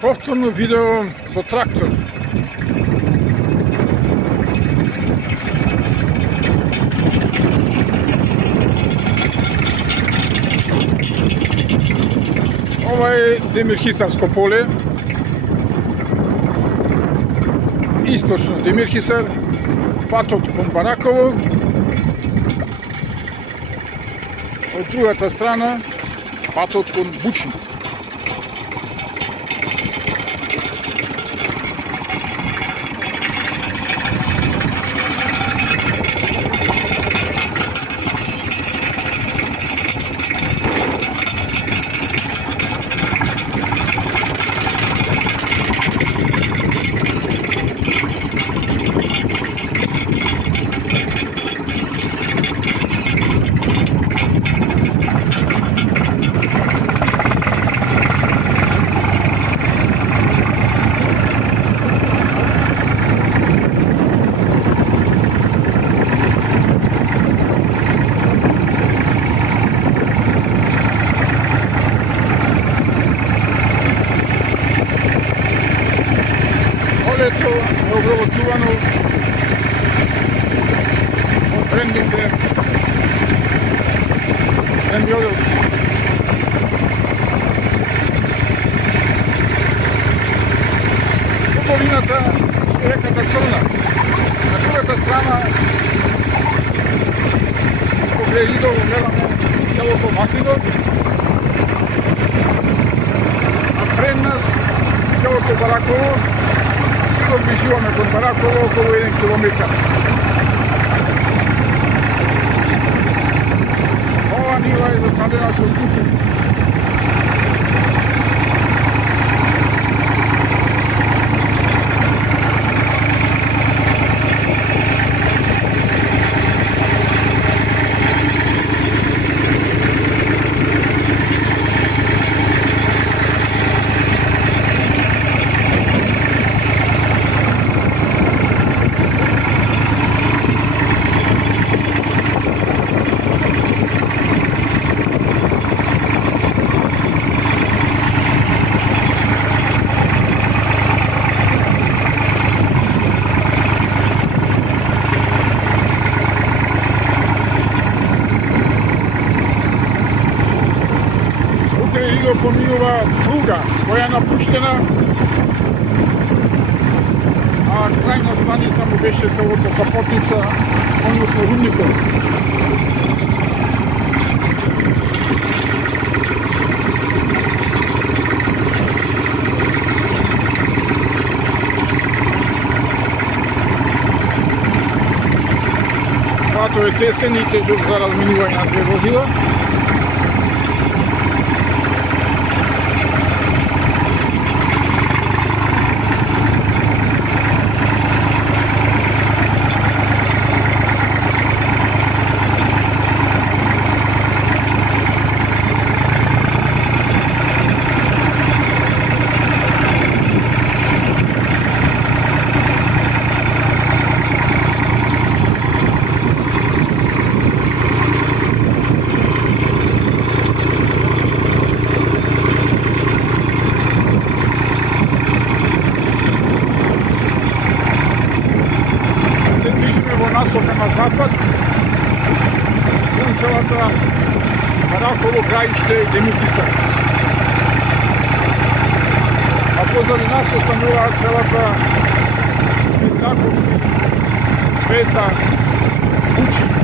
Повторно видео со трактор. Ова е Демирхисарско поле. Источно Демирхисар, патот кон Бараково. Од другата страна патот кон Бучин. Полето е обработувано од брендите Ембиоделси. Долината е реката Срна. На другата страна покрај Ридово гледаме селото Маклидот, а пред нас селото Бараково. Приближуваме кон Бараково околу 1 километар. Ова нива е засадена со кукур. Поминува пруга која е напуштена, а крајна станица му беше селото Сапотница, односно Рудников. Патот е тесен и тежок за разминување на две возила. На запад, кон селата Бараково, Краиште, Демирхисар. А позади нас остануваат селата Петраковци, Света, Бучин.